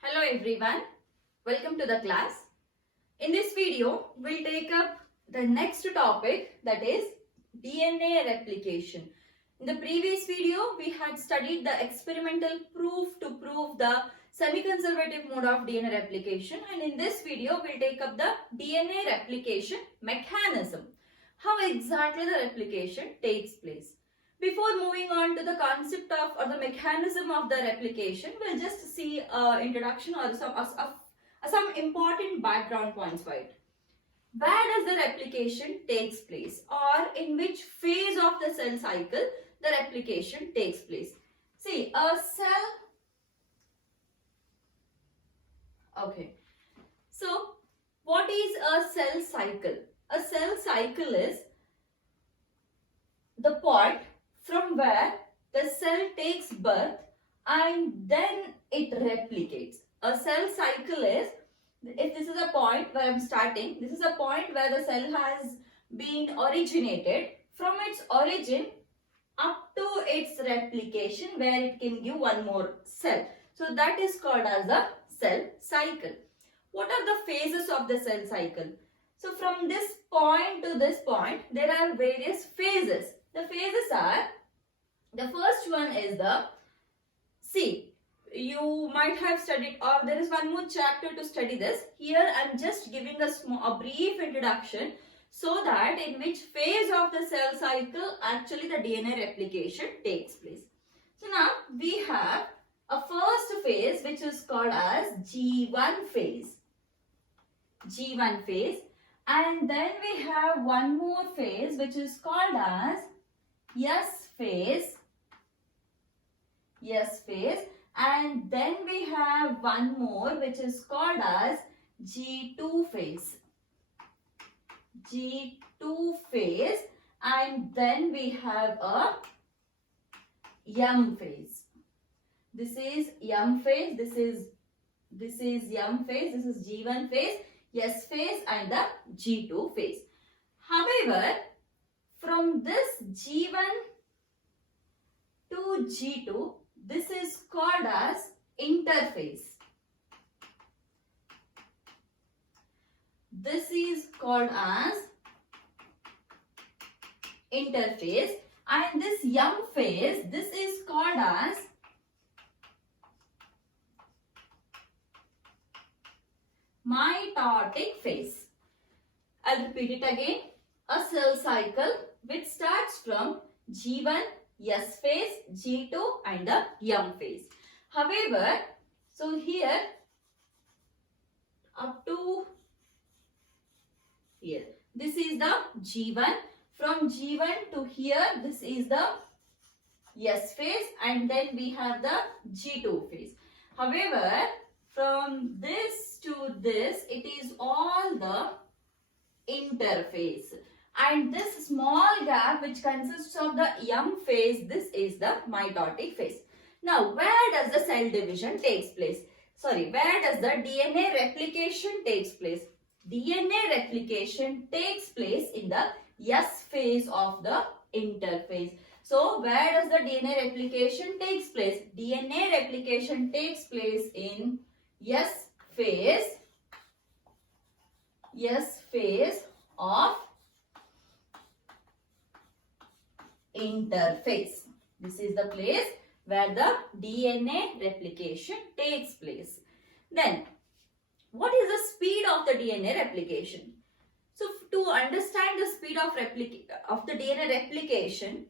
Hello everyone, welcome to the class. In this video, we'll take up the next topic, that is DNA replication. In the previous video, we had studied the experimental proof to prove the semi-conservative mode of DNA replication, and in this video, we'll take up the DNA replication mechanism. How exactly the replication takes place. Before moving on to the concept of or the mechanism of the replication, we'll just see introduction or some important background points for it. Where does the replication takes place, or in which phase of the cell cycle the replication takes place? See, a cell. Okay. So, what is a cell cycle? A cell cycle is the point from where the cell takes birth and then it replicates. A cell cycle is, if this is a point where I'm starting, this is a point where the cell has been originated, from its origin up to its replication where it can give one more cell. So that is called as the cell cycle. What are the phases of the cell cycle? So from this point to this point, there are various phases. The phases are, the first one is the, see, you might have studied, or there is one more chapter to study this. Here I am just giving a brief introduction so that in which phase of the cell cycle actually the DNA replication takes place. So now we have a first phase which is called as G1 phase. G1 phase. And then we have one more phase which is called as S phase. S phase. And then we have one more which is called as G2 phase. G2 phase. And then we have a M phase. This is M phase. This is M phase. This is G1 phase, S phase, and the G2 phase. However, from this G1 to G2, this is called as interphase. This is called as interphase, and this M phase, this is called as mitotic phase. I'll repeat it again. A cell cycle which starts from G1, S phase, G2 and the M phase. However, so here up to here, this is the G1. From G1 to here, this is the S phase, and then we have the G2 phase. However, from this to this, it is all the interphase. And this small gap which consists of the M phase, this is the mitotic phase. Now, where does the cell division takes place? Sorry, where does the DNA replication takes place? DNA replication takes place in the S phase of the interphase. So, where does the DNA replication takes place? DNA replication takes place in S phase of interphase. This is the place where the DNA replication takes place. Then, what is the speed of the DNA replication? So, to understand the speed of the DNA replication,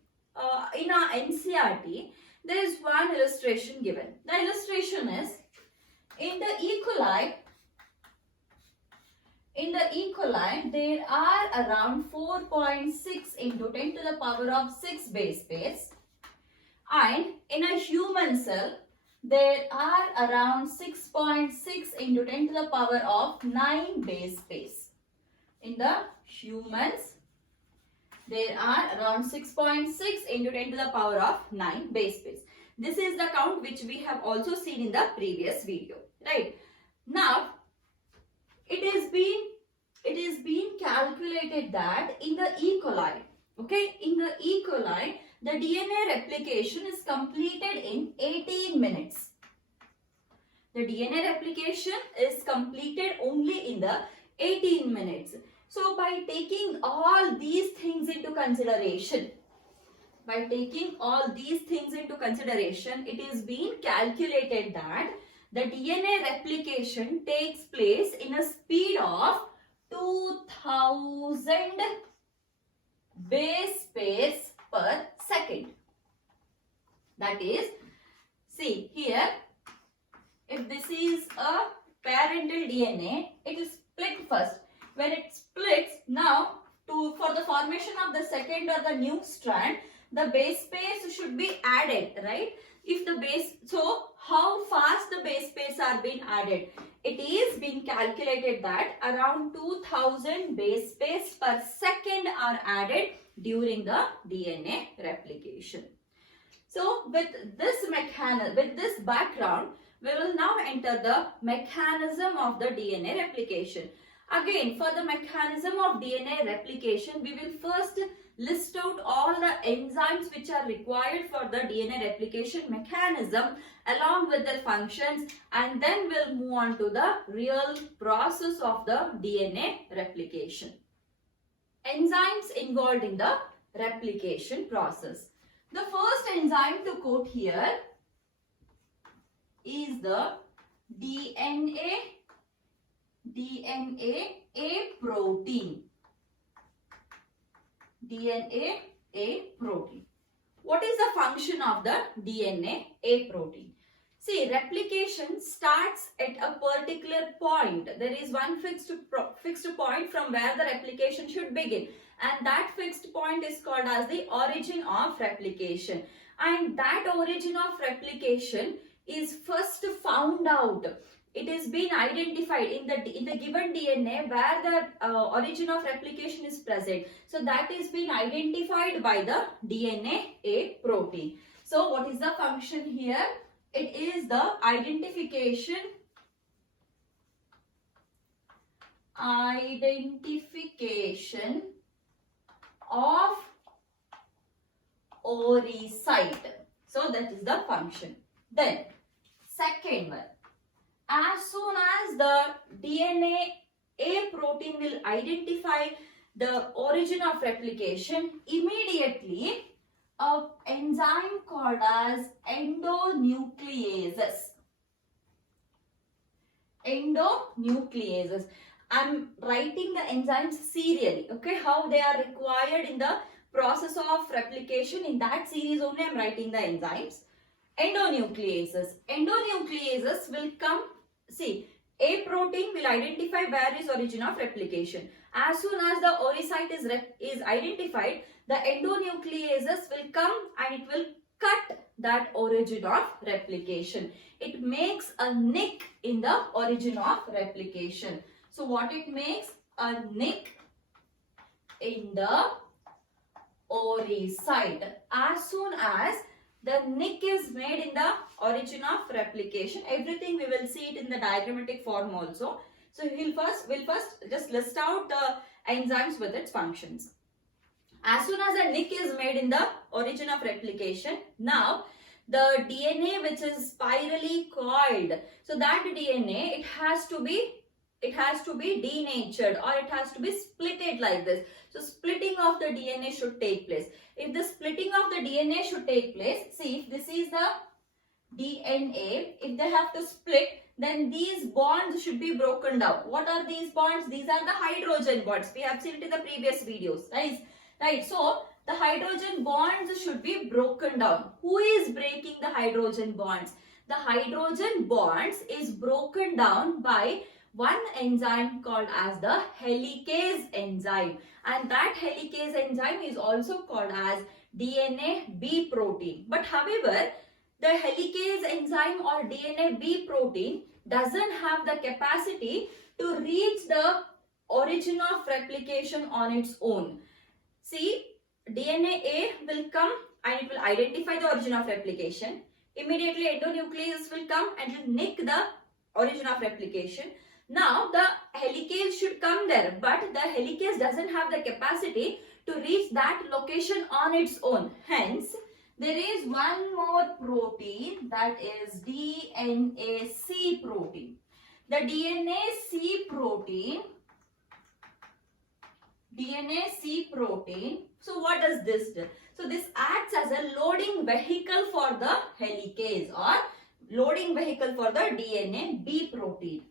in our NCERT, there is one illustration given. The illustration is, in the E. coli, there are around 4.6 into 10 to the power of 6 base pairs, and in a human cell, there are around 6.6 into 10 to the power of 9 base pairs. In the humans, there are around 6.6 into 10 to the power of 9 base pairs. This is the count which we have also seen in the previous video, right? Now, it is being calculated that in the E. coli, okay, in the E. coli, the DNA replication is completed in 18 minutes. The DNA replication is completed only in the 18 minutes. So by taking all these things into consideration, it is being calculated that the DNA replication takes place in a speed of 2000 base pairs per second. That is, see here, if this is a parental DNA, it is split first. When it splits, now for the formation of the second or the new strand, the base pairs should be added, right? If the base, so how fast the base pairs are being added? It is being calculated that around 2000 base pairs per second are added during the DNA replication. So with this background, we will now enter the mechanism of the DNA replication. Again, for the mechanism of DNA replication, we will first list out all the enzymes which are required for the DNA replication mechanism along with their functions, and then we'll move on to the real process of the DNA replication. Enzymes involved in the replication process. The first enzyme to quote here is the DNA protein. DNA protein. What is the function of the DNA protein? See, replication starts at a particular point. There is one fixed point from where the replication should begin, and that fixed point is called as the origin of replication. And that origin of replication is first found out. It is being identified in the given DNA where the origin of replication is present. So that is being identified by the DNA protein. So what is the function here? It is the identification of oocyte. So that is the function. Then second one, as soon as the DNA protein will identify the origin of replication, immediately an enzyme called as endonucleases. I'm writing the enzymes serially, okay, how they are required in the process of replication. In that series only I'm writing the enzymes. Endonucleases will come. See, A protein will identify where is origin of replication. As soon as the oocyte is identified, the endonucleases will come and it will cut that origin of replication. It makes a nick in the origin of replication. So what it makes? A nick in the oocyte. As soon as the nick is made in the origin of replication, everything we will see it in the diagrammatic form also. So we'll first just list out the enzymes with its functions. As soon as a nick is made in the origin of replication, now the DNA which is spirally coiled, so that DNA, it has to be denatured, or it has to be splitted like this. So splitting of the DNA should take place. If the splitting of the DNA should take place, see, if this is the DNA, if they have to split, then these bonds should be broken down. What are these bonds? These are the hydrogen bonds. We have seen it in the previous videos, right? So the hydrogen bonds should be broken down. Who is breaking the hydrogen bonds? The hydrogen bonds is broken down by one enzyme called as the helicase enzyme, and that helicase enzyme is also called as DNA B protein. But however, the helicase enzyme or DNA B protein doesn't have the capacity to reach the origin of replication on its own. See, DNA A will come and it will identify the origin of replication. Immediately endonuclease will come and it will nick the origin of replication. Now the helicase should come there, but the helicase doesn't have the capacity to reach that location on its own. Hence, There is one more protein, that is DNA-C protein. The DNA-C protein, so what does this do? So this acts as a loading vehicle for the helicase or loading vehicle for the DNA-B protein.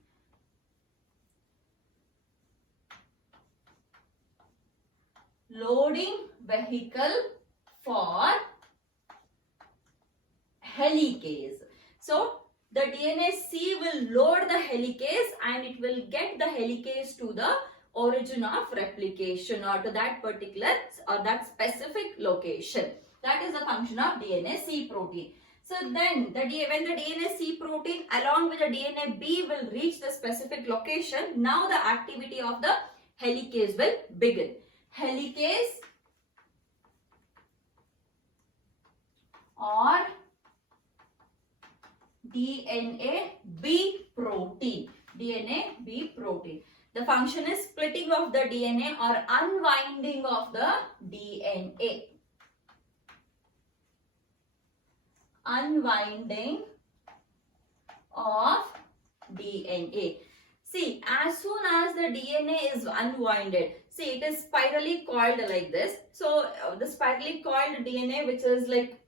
Loading vehicle for helicase. So the DNA-C will load the helicase and it will get the helicase to the origin of replication or to that particular or that specific location. That is the function of DNA-C protein. So then when the DNA-C protein along with the DNA-B will reach the specific location, now the activity of the helicase will begin. Helicase or DNA-B protein. DNA-B protein. The function is splitting of the DNA or unwinding of the DNA. Unwinding of DNA. See, as soon as the DNA is unwinded, see, it is spirally coiled like this. So the spirally coiled DNA, which is like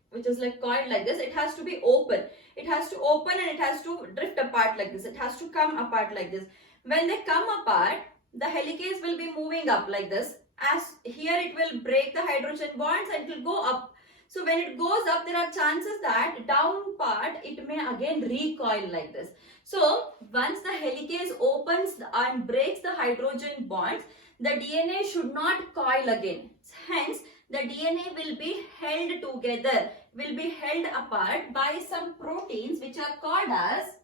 coiled like this, it has to be open. It has to open and it has to drift apart like this. It has to come apart like this. When they come apart, the helicase will be moving up like this. As here it will break the hydrogen bonds and it will go up. So when it goes up, there are chances that down part it may again recoil like this. So once the helicase opens and breaks the hydrogen bonds, the DNA should not coil again. Hence, the DNA will be held together, will be held apart by some proteins which are called as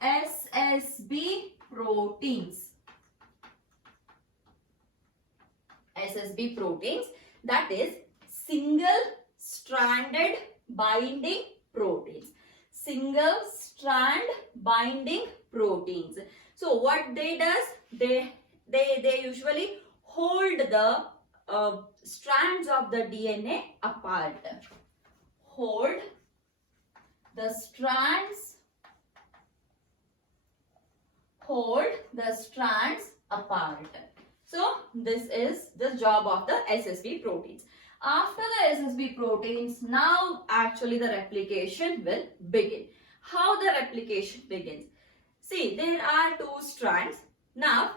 SSB proteins. SSB proteins, that is single stranded binding proteins. Single strand binding proteins. So what they does, they usually hold the strands of the DNA apart. Hold the strands apart. So this is the job of the SSB proteins. After the SSB proteins, now actually the replication will begin. How the replication begins? See, there are two strands. Now,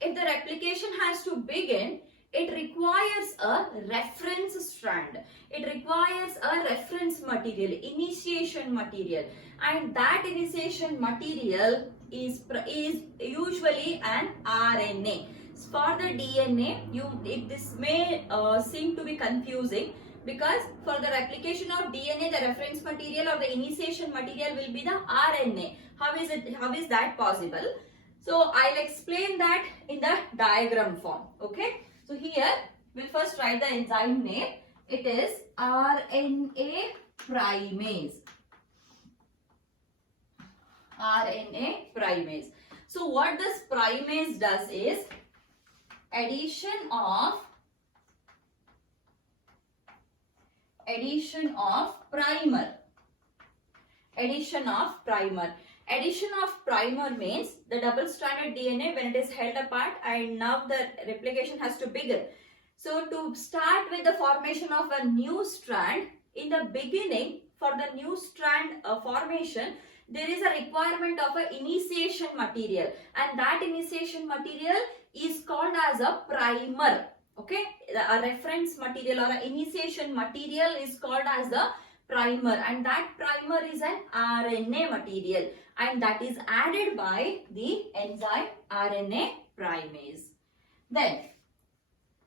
if the replication has to begin, it requires a reference strand. It requires a reference material, initiation material. And that initiation material is usually an RNA. For the DNA, this may seem to be confusing because for the replication of DNA, the reference material or the initiation material will be the RNA. How is that possible? So I'll explain that in the diagram form. Okay. So here we'll first write the enzyme name. It is RNA Primase. RNA Primase. So what this primase does is addition of primer. Addition of primer means the double-stranded DNA, when it is held apart and now the replication has to begin. So to start with the formation of a new strand, in the beginning for the new strand formation, there is a requirement of an initiation material, and that initiation material is called as a primer. Okay, a reference material or an initiation material is called as the primer, and that primer is an RNA material, and that is added by the enzyme RNA primase. Then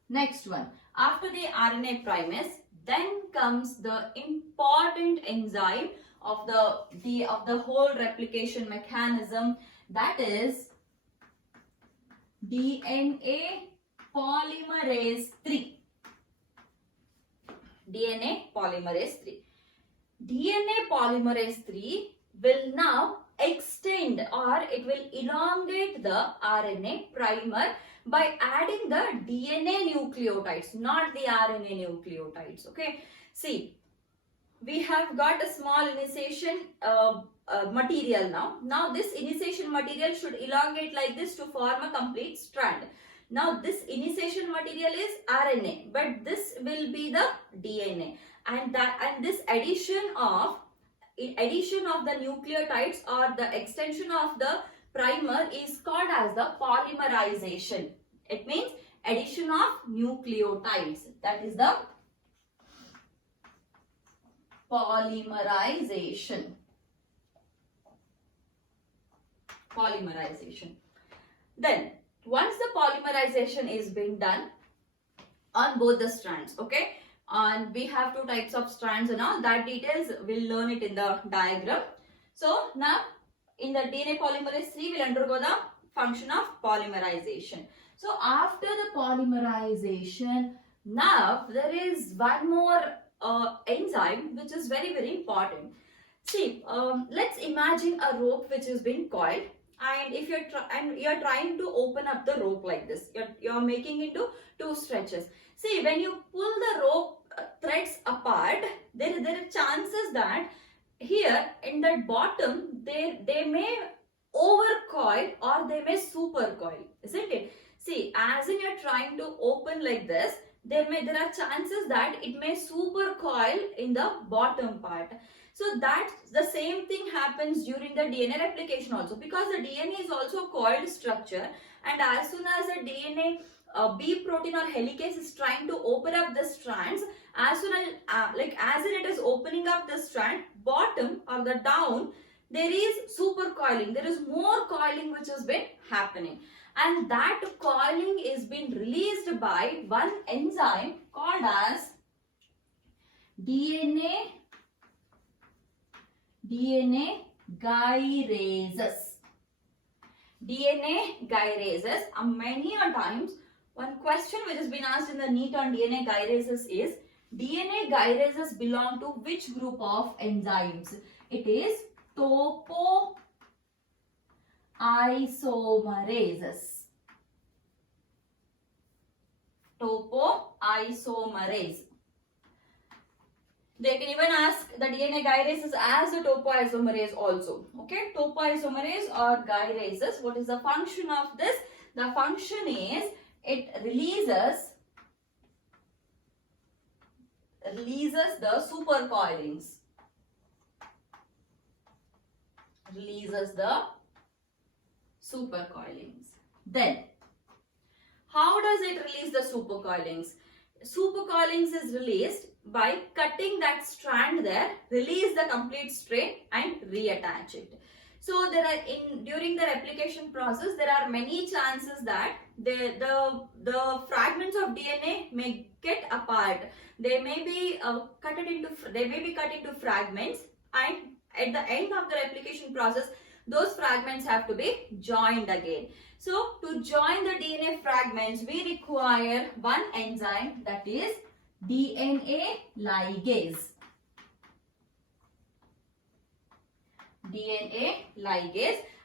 next one, after the RNA primase, then comes the important enzyme of the whole replication mechanism, that is DNA polymerase 3. DNA polymerase 3. DNA polymerase 3 will now extend or it will elongate the RNA primer by adding the DNA nucleotides, not the RNA nucleotides. Okay, see, we have got a small initiation material now. Now this initiation material should elongate like this to form a complete strand. Now this initiation material is RNA, but this will be the DNA, and this addition of the nucleotides or the extension of the primer is called as the polymerization. It means addition of nucleotides. That is the polymerization. Then once the polymerization is being done on both the strands, okay, and we have two types of strands and all that details we'll learn it in the diagram. So now in the DNA polymerase 3 we'll undergo the function of polymerization. So after the polymerization, now there is one more enzyme which is very, very important. See, let's imagine a rope which is being coiled, and if you're trying to open up the rope like this, you're making into two stretches. See, when you pull the rope threads apart, there are chances that here in the bottom they may overcoil or they may supercoil, isn't it? See, as in you're trying to open like this, there are chances that it may supercoil in the bottom part. So that's the same thing happens during the DNA replication also, because the DNA is also coiled structure, and as soon as the DNA B protein or helicase is trying to open up the strands, as soon as as in it is opening up the strand, bottom or the down, there is supercoiling, there is more coiling which has been happening, and that coiling is being released by one enzyme called as DNA gyrases. DNA gyrases. Many a times one question which has been asked in the NEET on DNA gyrases is, DNA gyrases belong to which group of enzymes? It is topoisomerases. Topoisomerase. They can even ask the DNA gyrases as a topoisomerase also. Okay, topoisomerase or gyrases. What is the function of this? The function is it releases the supercoilings. Then, how does it release the supercoilings? Supercoilings is released by cutting that strand there, release the complete strain and reattach it. So there are during the replication process, there are many chances that the fragments of DNA may get apart. They may be cut into fragments, and at the end of the replication process, those fragments have to be joined again. So to join the DNA fragments, we require one enzyme, that is DNA ligase.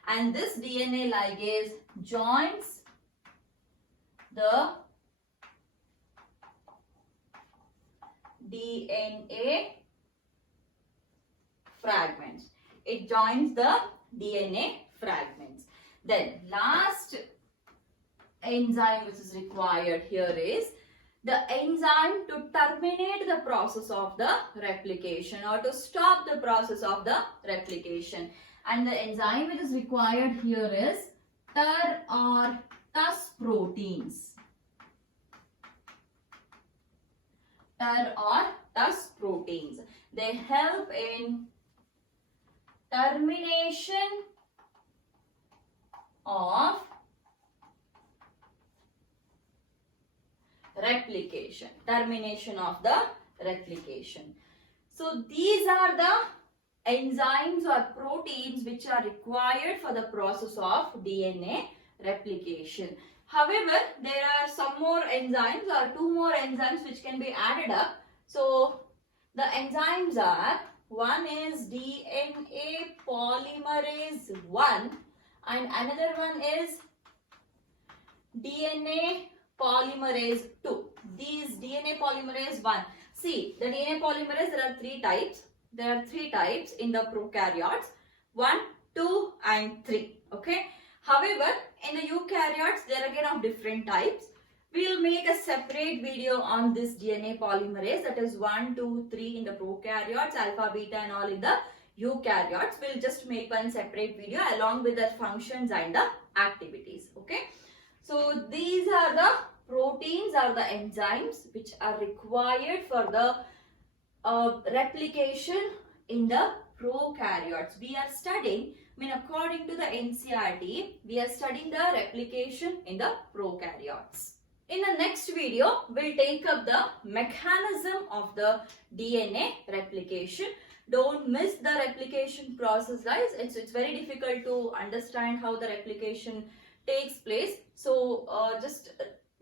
And this DNA ligase joins the DNA fragments. It joins the DNA fragments. Then last enzyme which is required here is the enzyme to terminate the process of the replication or to stop the process of the replication. And the enzyme which is required here is TER or TUS proteins. TER or TUS proteins. They help in termination of replication. So these are the enzymes or proteins which are required for the process of DNA replication. However, there are some more enzymes or two more enzymes which can be added up. So the enzymes are, one is DNA polymerase 1 and another one is DNA polymerase 2. These DNA polymerase 1. See, the DNA polymerase, there are three types. There are three types in the prokaryotes. 1, 2 and 3. Okay. However, in the eukaryotes, there are again of different types. We will make a separate video on this DNA polymerase, that is 1, 2, 3 in the prokaryotes, alpha, beta and all in the eukaryotes. We'll just make one separate video along with the functions and the activities. Okay. So these are the proteins or the enzymes which are required for the replication in the prokaryotes. We are studying, according to the NCERT, we are studying the replication in the prokaryotes. In the next video, we'll take up the mechanism of the DNA replication. Don't miss the replication process, guys. It's very difficult to understand how the replication takes place. So just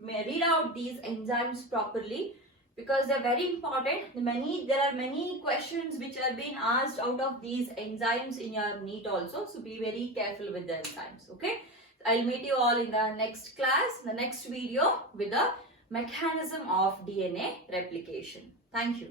read out these enzymes properly because they're very important. There are many questions which are being asked out of these enzymes in your NEET also. So be very careful with the enzymes. Okay. I'll meet you all in the next class, the next video with the mechanism of DNA replication. Thank you.